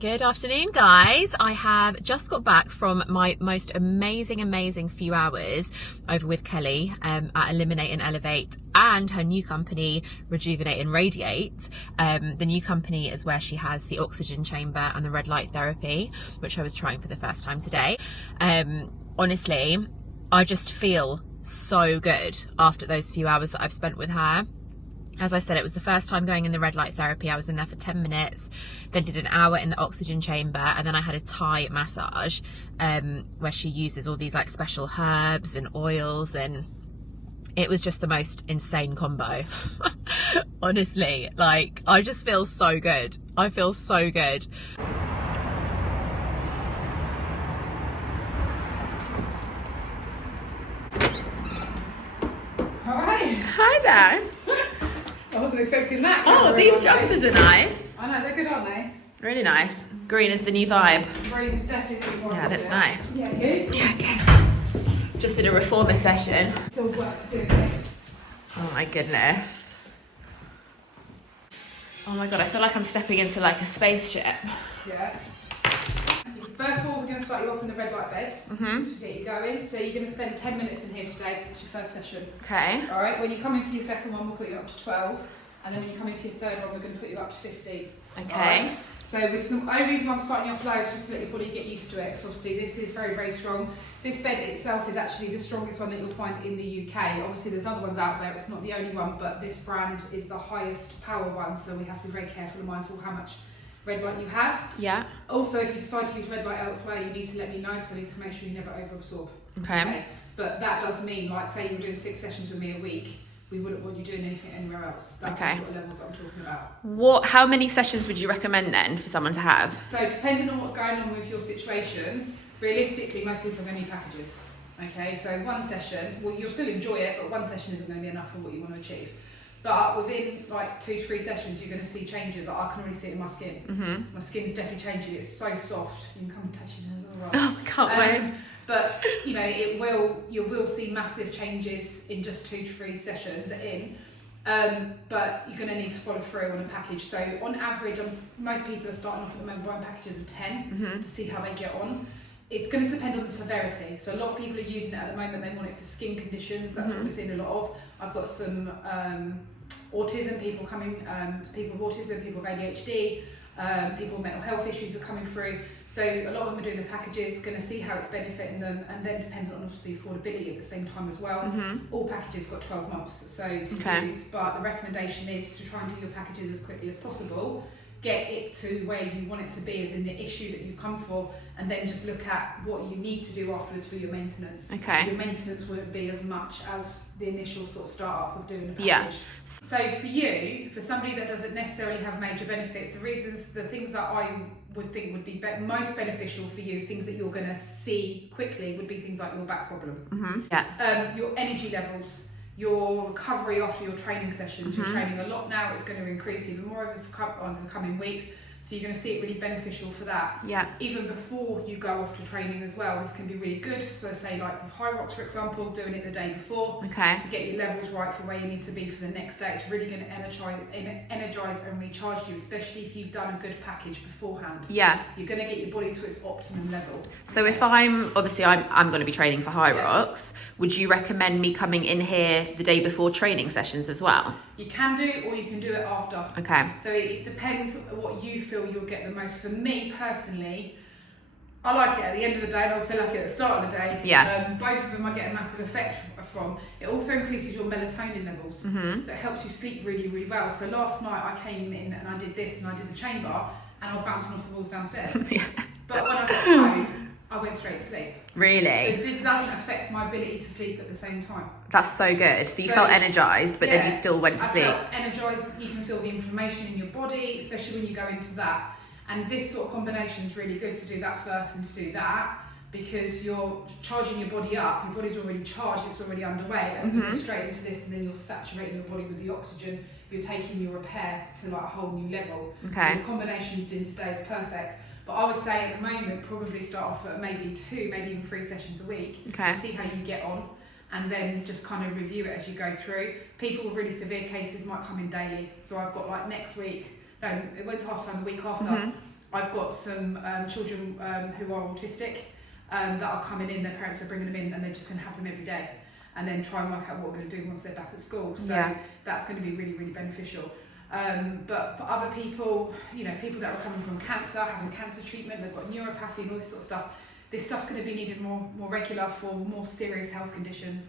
Good afternoon, guys. I have just got back from my most amazing few hours over with Kelly at Eliminate and Elevate and her new company, Rejuvenate and Radiate. The new company is where she has the oxygen chamber and the red light therapy, which I was trying for the first time today. Honestly, I just feel so good after those few hours that I've spent with her. As I said, it was the first time going in the red light therapy. I was in there for 10 minutes, then did an hour in the oxygen chamber, and then I had a Thai massage where she uses all these like special herbs and oils, and it was just the most insane combo. Honestly, like, I just feel so good. I feel so good. All right. Hi, Dan. I wasn't expecting that. Oh, these jumpers are nice. I know, they're good, aren't they? Really nice. Green is the new vibe. Green is definitely the new vibe. Yeah, that's nice. Yeah, you? Yeah, I guess. Just did a reformer session. Still work to do. Oh my goodness. Oh my god, I feel like I'm stepping into like a spaceship. Yeah. First of all, we're going to start you off in the red light bed just to get you going. So you're going to spend 10 minutes in here today because it's your first session. Okay. All right, when you come in for your second one, we'll put you up to 12. And then when you come in for your third one, we're going to put you up to 15. Okay. Right? So the only reason I'm starting you off low is just to let your body get used to it. Because obviously this is very strong. This bed itself is actually the strongest one that you'll find in the UK. Obviously there's other ones out there, it's not the only one, but this brand is the highest power one. So we have to be very careful and mindful how much red light you have. Yeah. Also, if you decide to use red light elsewhere, you need to let me know because I need to make sure you never overabsorb. Okay. But that does mean, like, say you were doing 6 sessions with me a week, we wouldn't want you doing anything anywhere else. That's the sort of levels that I'm talking about. How many sessions would you recommend then for someone to have? So depending on what's going on with your situation, realistically, most people are going to need packages. Okay, so one session, well, you'll still enjoy it, but one session isn't going to be enough for what you want to achieve. But within like 2 to 3 sessions, you're going to see changes. Like, I can already see it in my skin. My skin's definitely changing. It's so soft. You can come and touch it. All right. Oh, can't wait. But you know, you will see massive changes in just 2 to 3 sessions in. But you're going to need to follow through on a package. So on average, most people are starting off at the moment buying packages of 10 to see how they get on. It's going to depend on the severity. So a lot of people are using it at the moment. They want it for skin conditions. That's what we're seeing a lot of. I've got some autism people coming, people with autism, people with ADHD, people with mental health issues are coming through. So a lot of them are doing the packages, going to see how it's benefiting them, and then dependent on obviously affordability at the same time as well. All packages got 12 months so to use, but the recommendation is to try and do your packages as quickly as possible. Get it to where you want it to be, as in the issue that you've come for, and then just look at what you need to do afterwards for your maintenance. Okay. Your maintenance wouldn't be as much as the initial sort of start up of doing a package. Yeah. So for you, for somebody that doesn't necessarily have major benefits, the things that I would think would be most beneficial for you, things that you're going to see quickly, would be things like your back problem, your energy levels, your recovery after your training sessions. You're training a lot now, it's going to increase even more over the coming weeks. So you're going to see it really beneficial for that. Yeah. Even before you go off to training as well, this can be really good. So say like with HYROX, for example, doing it the day before to get your levels right for where you need to be for the next day. It's really going to energize and recharge you, especially if you've done a good package beforehand. Yeah. You're going to get your body to its optimum level. So if I'm going to be training for HYROX, would you recommend me coming in here the day before training sessions as well? You can do, or you can do it after. Okay. So it depends what you feel you'll get the most. For me personally, I like it at the end of the day, and I also like it at the start of the day. Yeah. Both of them I get a massive effect from. It also increases your melatonin levels, so it helps you sleep really well. So last night I came in and I did this and I did the chamber, and I was bouncing off the walls downstairs. But when I got home, I went straight to sleep. Really? So it doesn't affect my ability to sleep at the same time. That's so good. So you felt energised, but then you still went to sleep. I felt energised. You can feel the inflammation in your body, especially when you go into that. And this sort of combination is really good to do that first and to do that, because you're charging your body up. Your body's already charged, it's already underway, and you go straight into this, and then you're saturating your body with the oxygen. You're taking your repair to like a whole new level. Okay. So the combination you're doing today is perfect. But I would say at the moment, probably start off at maybe 2, maybe even 3 sessions a week. Okay. See how you get on, and then just kind of review it as you go through. People with really severe cases might come in daily. So I've got like next week, no, it went half time the week after. I've got some children who are autistic that are coming in, their parents are bringing them in, and they're just going to have them every day and then try and work out what we're going to do once they're back at school. So that's going to be really, really beneficial. But for other people, you know, people that are coming from cancer, having cancer treatment, they've got neuropathy and all this sort of stuff, this stuff's going to be needed more regular for more serious health conditions.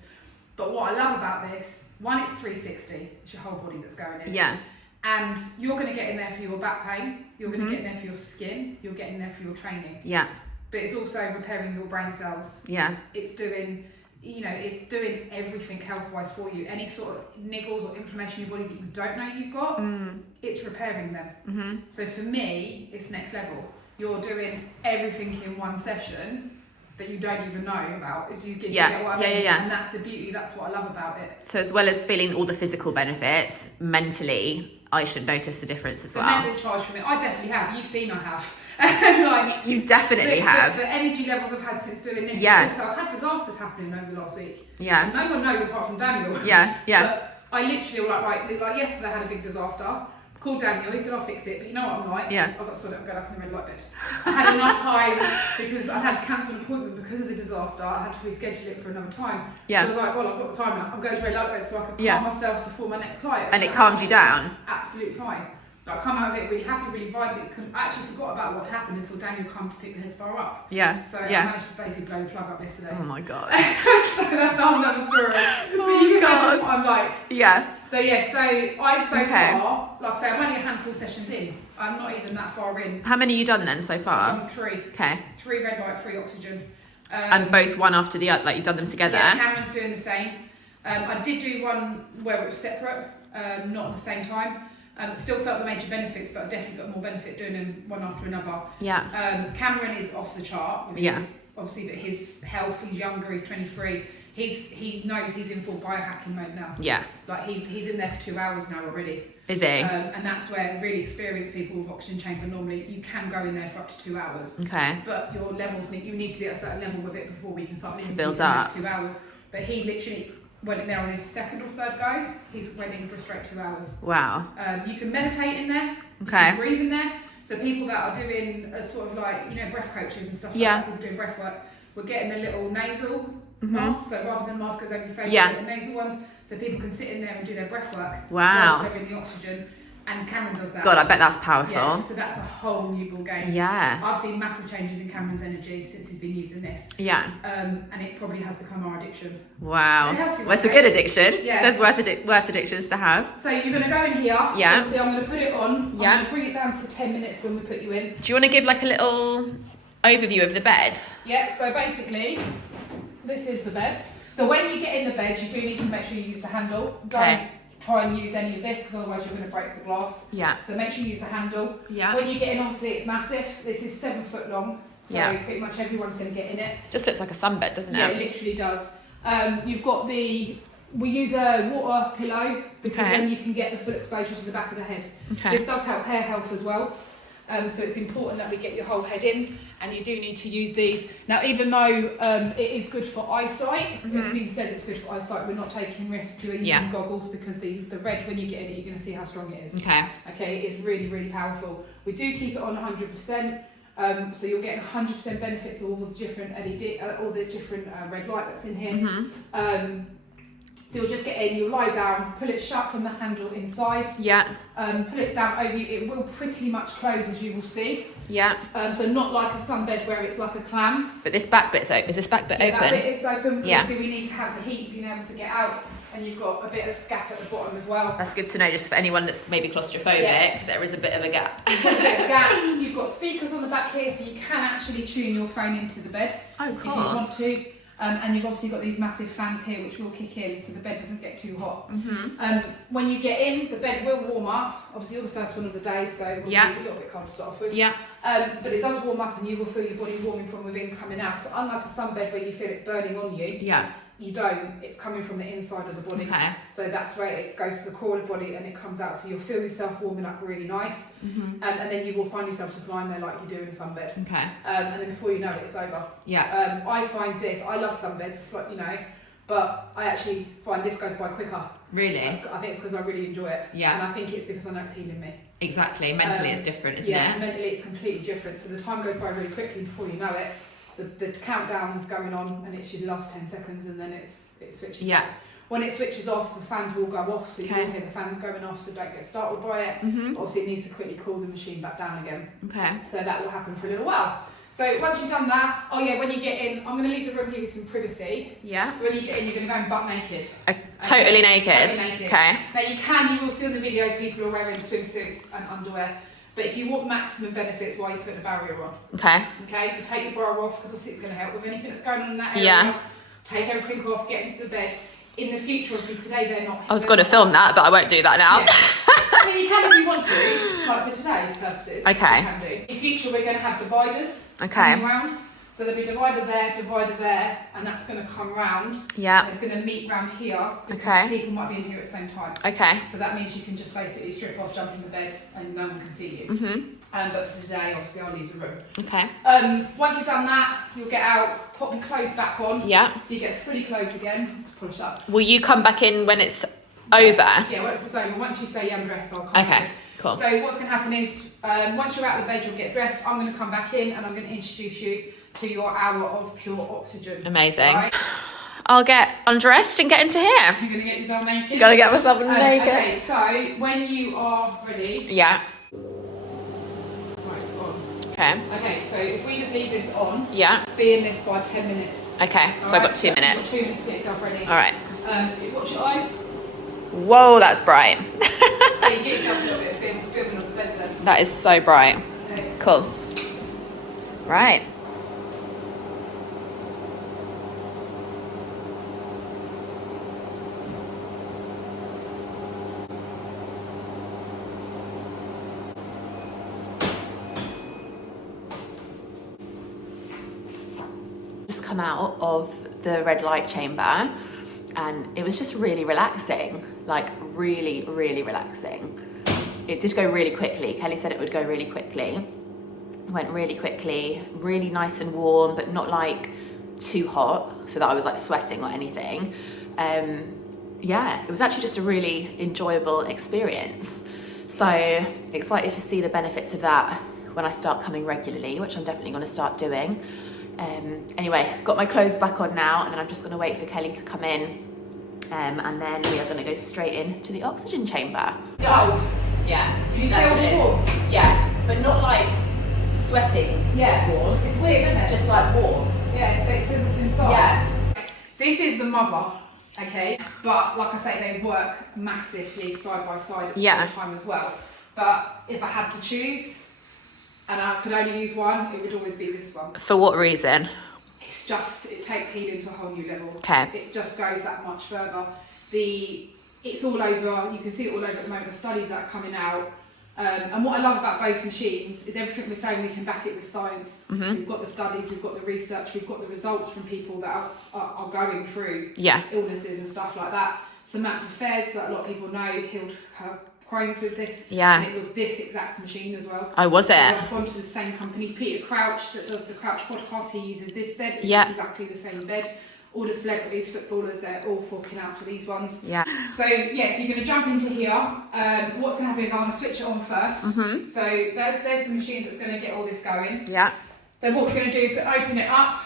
But what I love about this, one, it's 360, it's your whole body that's going in. Yeah. And you're going to get in there for your back pain, you're going to get in there for your skin, you're getting in there for your training. Yeah. But it's also repairing your brain cells. Yeah. It's doing, you know, it's doing everything health-wise for you. Any sort of niggles or inflammation in your body that you don't know you've got, it's repairing them. So for me, it's next level. You're doing everything in one session that you don't even know about. Do you get what I mean? And that's the beauty, that's what I love about it. So as well as feeling all the physical benefits, mentally, I should notice the difference as well. The mental charge from it, I definitely have. You've seen I have. Like, you definitely have. The energy levels I've had since doing this. Yeah. Also, I've had disasters happening over the last week. Yeah. No one knows apart from Daniel. Yeah. But I literally was like yesterday I had a big disaster. Called Daniel, he said I'll fix it, but you know what I'm like? Yeah. I was like, sorry, I'm going up in the red light bed. I had enough time because I had to cancel an appointment because of the disaster. I had to reschedule it for another time. Yeah. So I was like, well, I've got the time now. I'm going to red light bed so I can calm myself before my next client. And it calmed you down? Absolutely fine. Like, I come out of it really happy, really vibey. I actually forgot about what happened until Daniel came to pick the headspa up. Yeah. So I managed to basically blow the plug up yesterday. Oh my God. So that's a whole nother story. But you can imagine what I'm like. Yeah. So yeah, so I've far, like I say, I'm only a handful of sessions in. I'm not even that far in. How many have you done then so far? I've done 3. Okay. 3 red light, 3 oxygen. And both one after the other, like you've done them together? Yeah, Cameron's doing the same. I did do one where it was separate, not at the same time. Still felt the major benefits, but I definitely got more benefit doing them one after another. Yeah. Cameron is off the chart. Yes. Obviously, but his health, he's younger, he's 23. He knows he's in full biohacking mode now. Yeah. Like he's in there for 2 hours now already. Is he? And that's where really experienced people with oxygen chamber normally, you can go in there for up to 2 hours. Okay. But your levels, you need to be at a certain level with it before we can start to build up. 2 hours. But he literally went in there on his 2nd or 3rd go. He's went in for a straight 2 hours. Wow. You can meditate in there. Okay. You can breathe in there. So people that are doing a sort of like, you know, breath coaches and stuff like that, people doing breath work, we're getting a little nasal mask. So rather than mask goes over your face, we're getting nasal ones. So people can sit in there and do their breath work. Wow. Whilst they're in the oxygen. And Cameron does that. God, I bet that's powerful. Yeah, so that's a whole new ball game. Yeah. I've seen massive changes in Cameron's energy since he's been using this. Yeah. And it probably has become our addiction. Wow. Well, it's a good addiction. Yeah. There's worse addictions to have. So you're going to go in here. Yeah. So I'm going to put it on. Yeah. I'm going to bring it down to 10 minutes when we put you in. Do you want to give like a little overview of the bed? Yeah, so basically, this is the bed. So when you get in the bed, you do need to make sure you use the handle. Don't try and use any of this because otherwise you're going to break the glass. Yeah. So make sure you use the handle. Yeah. When you get in, obviously it's massive. This is 7 foot long. So pretty much everyone's going to get in it. Just looks like a sunbed, doesn't it? Yeah, it literally does. You've got we use a water pillow because then you can get the full exposure to the back of the head. Okay. This does help hair health as well. So it's important that we get your whole head in, and you do need to use these. Now, even though it is good for eyesight, it's been said it's good for eyesight, we're not taking risks doing using goggles because the red, when you get in it, you're going to see how strong it is. Okay, it's really, really powerful. We do keep it on 100%, so you're getting 100% benefits of all the different LED, all the different red light that's in here. So you'll just get in, you'll lie down, pull it shut from the handle inside. Yeah. Pull it down over you. It will pretty much close, as you will see. Yeah. So not like a sunbed where it's like a clam. But this back bit's open. Is this back bit open? That bit is open because we need to have the heat being able to get out, and you've got a bit of gap at the bottom as well. That's good to know, just for anyone that's maybe claustrophobic. There is a bit of a gap. You've got a bit of a gap. You've got speakers on the back here, so you can actually tune your phone into the bed if you want to. And you've obviously got these massive fans here which will kick in so the bed doesn't get too hot. When you get in, the bed will warm up. Obviously you're the first one of the day, so it will be a little bit cold to start off with. But it does warm up and you will feel your body warming from within coming out. So unlike a sunbed where you feel it burning on you, you don't. It's coming from the inside of the body. So that's where it goes to the core of the body and it comes out. So you'll feel yourself warming up really nice. And then you will find yourself just lying there like you do in a sunbed. And then before you know it, it's over. I find this, I love sunbeds, but, you know, but I actually find this goes by quicker. Really? I think it's because I really enjoy it. And I think it's because I know it's healing me. Exactly. Mentally, it's different, isn't yeah, it? mentally it's completely different. So the time goes by really quickly before you know it. The countdown's going on, and it's your last 10 seconds, and then it switches off. When it switches off, the fans will go off, so you will hear the fans going off, so don't get startled by it. But obviously, it needs to quickly cool the machine back down again. Okay. So that will happen for a little while. So once you've done that, oh yeah, when you get in, I'm going to leave the room, give you some privacy. Yeah. When you get in, you're going to go in butt naked. Totally naked? Totally naked. Okay. Now you will see on the videos people are wearing swimsuits and underwear. But if you want maximum benefits, why you put a barrier on? Okay. Okay, so take your bra off, because obviously it's going to help with anything that's going on in that area. Yeah. Take everything off, get into the bed. In the future, obviously today they're not. I was going to film that, but I won't do that now. Yeah. I mean, you can if you want to, like for today's purposes. Okay. You can do. In future, we're going to have dividers coming round. So there'll be divider there, and that's going to come round. Yeah. It's going to meet round here, because people might be in here at the same time. Okay. So that means you can just basically strip off, jump in the bed, and no one can see you. But for today, obviously, I'll leave the room. Okay. Once you've done that, you'll get out, pop your clothes back on. Yeah. So you get fully clothed again. Let's polish up. Will you come back in when it's over? Yeah, once it's over. Once you say I'm dressed, I'll come back in. Cool. So what's going to happen is, once you're out of the bed, you'll get dressed. I'm going to come back in, and I'm going to introduce you to your hour of pure oxygen. Amazing. Right? I'll get undressed and get into here. You're going to get yourself naked? You're going to get myself naked. Okay, so when you are ready... Yeah. Right, it's on. Okay. Okay, so if we just leave this on... Yeah. Be in this by 10 minutes. Okay, so I've got 2 minutes. So you've got 2 minutes to get yourself ready. Alright. Watch your eyes. Whoa, that's bright. Yeah, you get yourself a little bit of filming on the bed then. That is so bright. Okay. Cool. Right. Come out of the red light chamber, and it was just really relaxing, like really relaxing. It did go really quickly. Kelly said it would go really quickly. It went really quickly, really nice and warm, but not like too hot so that I was like sweating or anything. Yeah, it was actually just a really enjoyable experience. So excited to see the benefits of that when I start coming regularly, which I'm definitely going to start doing. Anyway, got my clothes back on now, and then I'm just going to wait for Kelly to come in, and then we are going to go straight into the oxygen chamber. Go! Yeah. Do you feel warm? Yeah, but not like sweating. Yeah. Warm. It's weird, isn't it? Just like warm. Yeah, but it says it's inside. Yeah. This is the mother, okay? But like I say, they work massively side by side at the same time as well. But if I had to choose, and I could only use one, it would always be this one. For what reason? It's just, it takes healing to a whole new level. Okay. It just goes that much further. It's all over, you can see it all over at the moment, the studies that are coming out. And what I love about both machines is everything we're saying, we can back it with science. We've got the studies, we've got the research, we've got the results from people that are going through illnesses and stuff like that. Samantha Fairs, that a lot of people know, healed her Crohn's with this, and it was this exact machine as well. Oh, was it? I've gone to the same company. Peter Crouch, that does the Crouch podcast, he uses this bed. It's exactly the same bed. All the celebrities, footballers, they're all forking out for these ones. Yeah. So yes, you're going to jump into here. What's going to happen is I'm going to switch it on first. So there's the machines that's going to get all this going. Yeah. Then what we're going to do is open it up.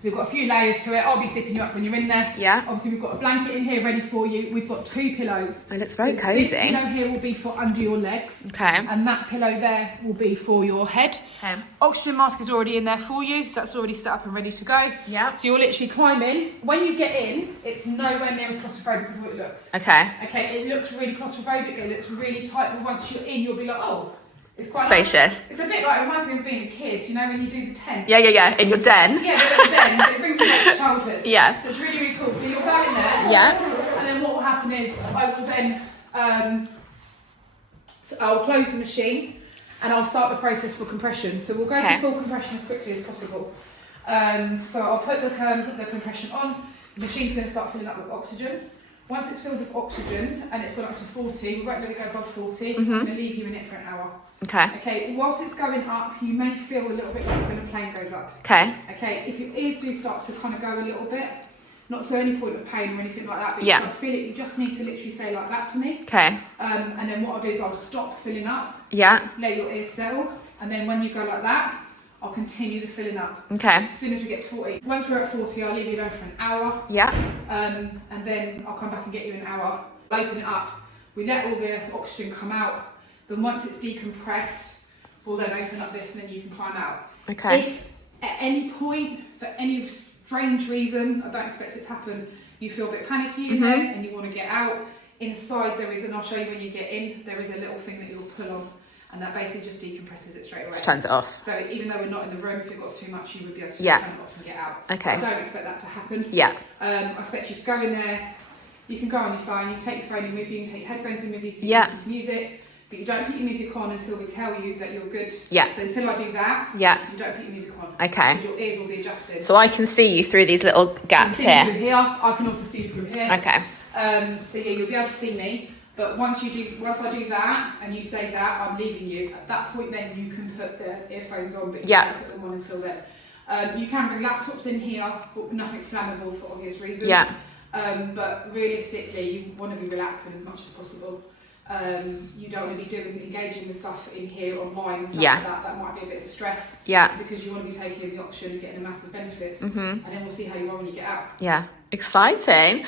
So we've got a few layers to it. I'll be sipping you up when you're in there. Yeah. Obviously we've got a blanket in here ready for you. We've got 2 pillows. It looks very cosy. This pillow here will be for under your legs. Okay. And that pillow there will be for your head. Okay. Oxygen mask is already in there for you, so that's already set up and ready to go. Yeah. So you'll literally climb in. When you get in, it's nowhere near as claustrophobic as what it looks. Okay. Okay, it looks really claustrophobic, it looks really tight, but once you're in, you'll be like, oh, it's quite spacious. Nice. It's a bit like, it reminds me of being a kid, you know, when you do the tent. Yeah, in your den. Yeah, the den. So it brings you back to childhood. Yeah. So it's really cool. So you'll go in there. Yeah. And then what will happen is I will then, so I'll close the machine and I'll start the process for compression. So we'll go to full compression as quickly as possible. So I'll put the compression on. The machine's going to start filling up with oxygen. Once it's filled with oxygen and it's gone up to 40, we won't let it go above 40. I'm going to leave you in it for an hour. Okay. Okay, whilst it's going up, you may feel a little bit like when a plane goes up. Okay. Okay, if your ears do start to kind of go a little bit, not to any point of pain or anything like that, but Yeah. you feel it, you just need to literally say like that to me. Okay. And then what I'll do is I'll stop filling up, Yeah. let your ears settle, and then when you go like that, I'll continue the filling up. Okay. As soon as we get to 40. Once we're at 40, I'll leave you alone for an hour. Yeah. And then I'll come back and get you an hour. Open it up. We let all the oxygen come out. Then once it's decompressed, we'll then open up this and then you can climb out. Okay. If at any point, for any strange reason, I don't expect it to happen, you feel a bit panicky in there and you want to get out, inside there is, and I'll show you when you get in, there is a little thing that you'll pull on, and that basically just decompresses it straight away. Just turns it off. So even though we're not in the room, if it got too much, you would be able to Yeah. just turn it off and get out. Okay. I don't expect that to happen. Yeah. I expect you to go in there. You can go on your phone. You can take your phone in with you. You can take your headphones in with you so you can listen to music. But you don't put your music on until we tell you that you're good. Yeah. So until I do that, Yeah. you don't put your music on. Okay. Because your ears will be adjusted. So I can see you through these little gaps you can see me here. through here. I can also see you through here. Okay. So yeah, you'll be able to see me. But once I do that and you say that, I'm leaving you. At that point, then you can put the earphones on, but you Yeah. can't put them on until then. You can bring laptops in here, but nothing flammable for obvious reasons. Yeah. But realistically, you want to be relaxing as much as possible. You don't want to be engaging with stuff in here online and stuff like that. That might be a bit of a stress. Yeah. Because you want to be taking in the oxygen and getting the massive benefits. And then we'll see how you are when you get out. Yeah. Exciting.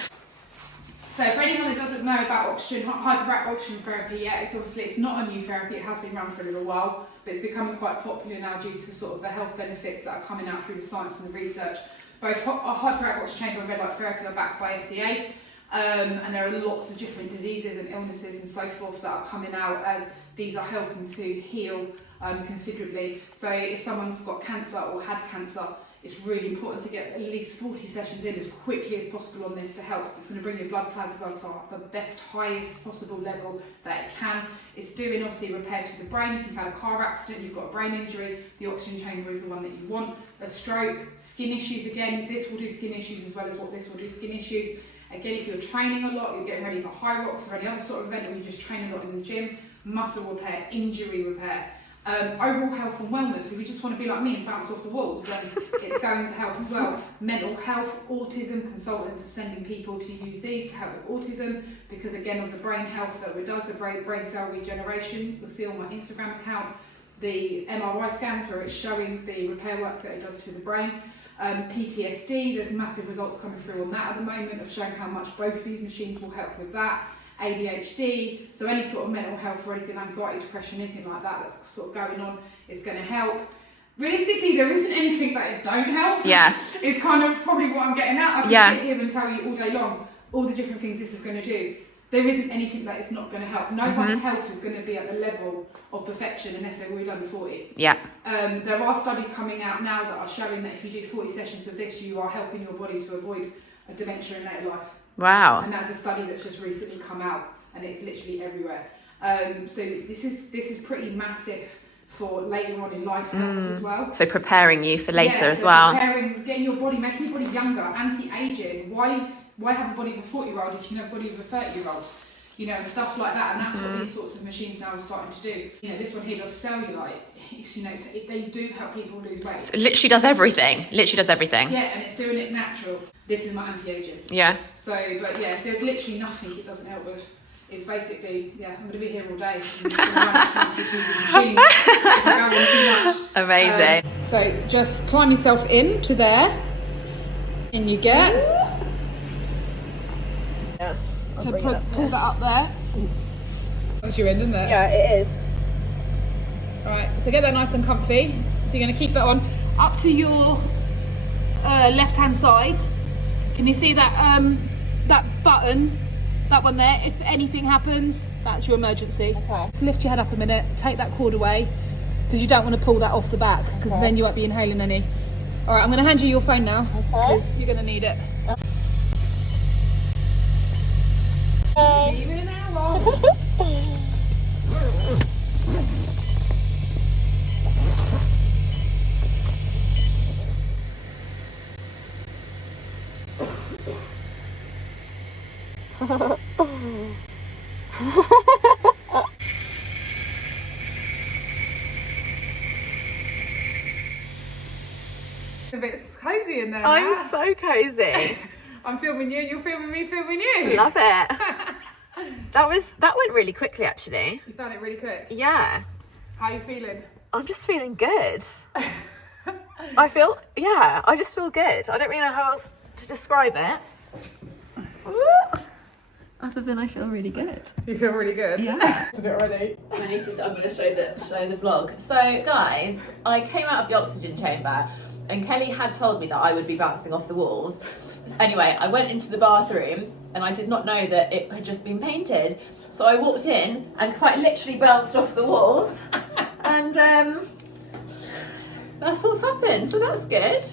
So for anyone that doesn't know about oxygen, hyperbaric oxygen therapy, it's not a new therapy. It has been around for a little while, but it's becoming quite popular now due to sort of the health benefits that are coming out through the science and the research. Both hyperbaric oxygen chamber and red light therapy are backed by FDA. And there are lots of different diseases and illnesses and so forth that are coming out as these are helping to heal considerably. So if someone's got cancer or had cancer, it's really important to get at least 40 sessions in as quickly as possible on this to help. It's going to bring your blood plasma to the best, highest possible level that it can. It's doing obviously repair to the brain. If you've had a car accident, you've got a brain injury, the oxygen chamber is the one that you want. A stroke, skin issues again, this will do skin issues as well as what this will do skin issues. Again, if you're training a lot, you're getting ready for HYROX or any other sort of event, or you just train a lot in the gym, muscle repair, injury repair, overall health and wellness. If you just want to be like me and bounce off the walls, then it's going to help as well. Mental health, autism, consultants are sending people to use these to help with autism because again of the brain health that it does, the brain cell regeneration. You'll see on my Instagram account the MRI scans where it's showing the repair work that it does to the brain. PTSD, there's massive results coming through on that at the moment of showing how much both these machines will help with that. ADHD, so any sort of mental health or anything, anxiety, depression, anything like that that's sort of going on is going to help. Realistically, there isn't anything that it don't help. Yeah. It's kind of probably what I'm getting at. I can sit here and tell you all day long all the different things this is going to do. There isn't anything that it's not going to help. No one's health is going to be at the level of perfection unless they've already done 40. Yeah. There are studies coming out now that are showing that if you do 40 sessions of this, you are helping your body to avoid a dementia in later life. Wow. And that's a study that's just recently come out, and it's literally everywhere. So this is pretty massive for later on in life health as well. So preparing you for later as so well. Preparing, getting your body, making your body younger, anti-aging. Why have a body of a 40-year-old if you can have a body of a 30-year-old? You know, and stuff like that. And that's what these sorts of machines now are starting to do. You know, this one here does cellulite. They do help people lose weight. So it literally does everything. Literally does everything. Yeah, and it's doing it natural. This is my anti-aging. Yeah. So, but yeah, there's literally nothing it doesn't help with. It's basically, I'm going to be here all day. Amazing. So just climb yourself in to there. In you get. Yeah. So pull that up there. That's your end, isn't it? Yeah, it is. Alright, so get that nice and comfy. So you're going to keep that on up to your left hand side. Can you see that that button? That one there, if anything happens, that's your emergency. Okay. Just lift your head up a minute, take that cord away, because you don't want to pull that off the back, because then you won't be inhaling any. All right, I'm going to hand you your phone now, because you're going to need it. See you in an hour. A bit cozy in there. I'm so cozy. I'm filming you and you're filming me filming you. Love it. That went really quickly, actually. You found it really quick? Yeah. How are you feeling? I'm just feeling good. I just feel good. I don't really know how else to describe it. Other than I feel really good. You feel really good? Yeah. Is it ready? I'm going to show the vlog. So guys, I came out of the oxygen chamber and Kelly had told me that I would be bouncing off the walls. Anyway, I went into the bathroom and I did not know that it had just been painted. So I walked in and quite literally bounced off the walls. And that's what's happened, so that's good.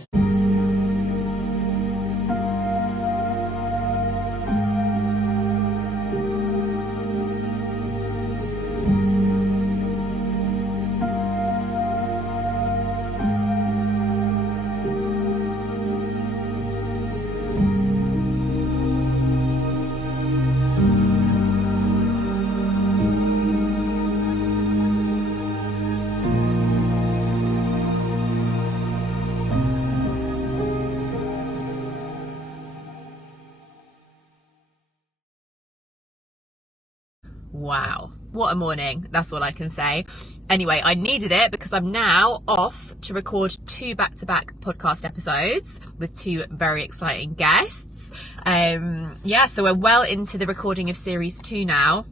Wow, what a morning, that's all I can say. Anyway, I needed it because I'm now off to record 2 back-to-back podcast episodes with 2 very exciting guests. So we're well into the recording of series 2 now.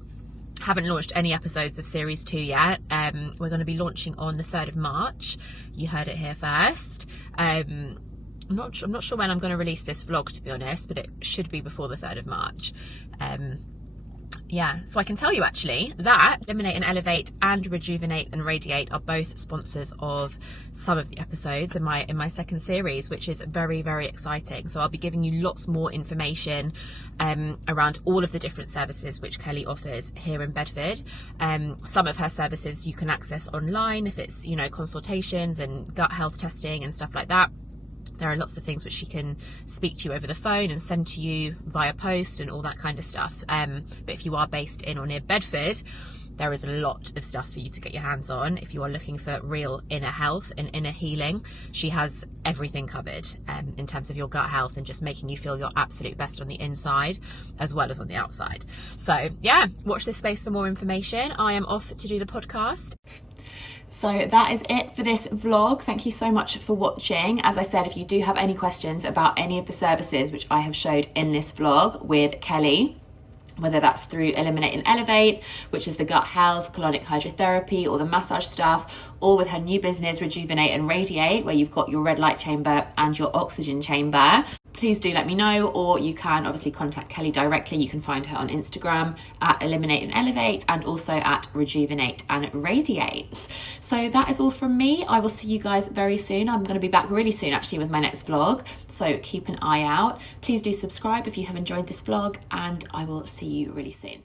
Haven't launched any episodes of series 2 yet. We're going to be launching on the 3rd of March. You heard it here first. I'm not sure when I'm going to release this vlog, to be honest, but it should be before the 3rd of March. So I can tell you actually that Eliminate and Elevate and Rejuvenate and Radiate are both sponsors of some of the episodes in my second series, which is very, very exciting. So I'll be giving you lots more information around all of the different services which Kelly offers here in Bedford. Some of her services you can access online if it's, consultations and gut health testing and stuff like that. There are lots of things which she can speak to you over the phone and send to you via post and all that kind of stuff. But if you are based in or near Bedford, there is a lot of stuff for you to get your hands on. If you are looking for real inner health and inner healing, she has everything covered in terms of your gut health and just making you feel your absolute best on the inside as well as on the outside. So yeah, watch this space for more information. I am off to do the podcast. So that is it for this vlog. Thank you so much for watching. As I said, if you do have any questions about any of the services which I have showed in this vlog with Kelly, whether that's through Eliminate and Elevate, which is the gut health, colonic hydrotherapy, or the massage stuff, or with her new business, Rejuvenate and Radiate, where you've got your red light chamber and your oxygen chamber, please do let me know, or you can obviously contact Kelly directly. You can find her on Instagram at Eliminate and Elevate and also at Rejuvenate and Radiate. So that is all from me. I will see you guys very soon. I'm going to be back really soon actually with my next vlog, so keep an eye out. Please do subscribe if you have enjoyed this vlog, and I will see you really soon.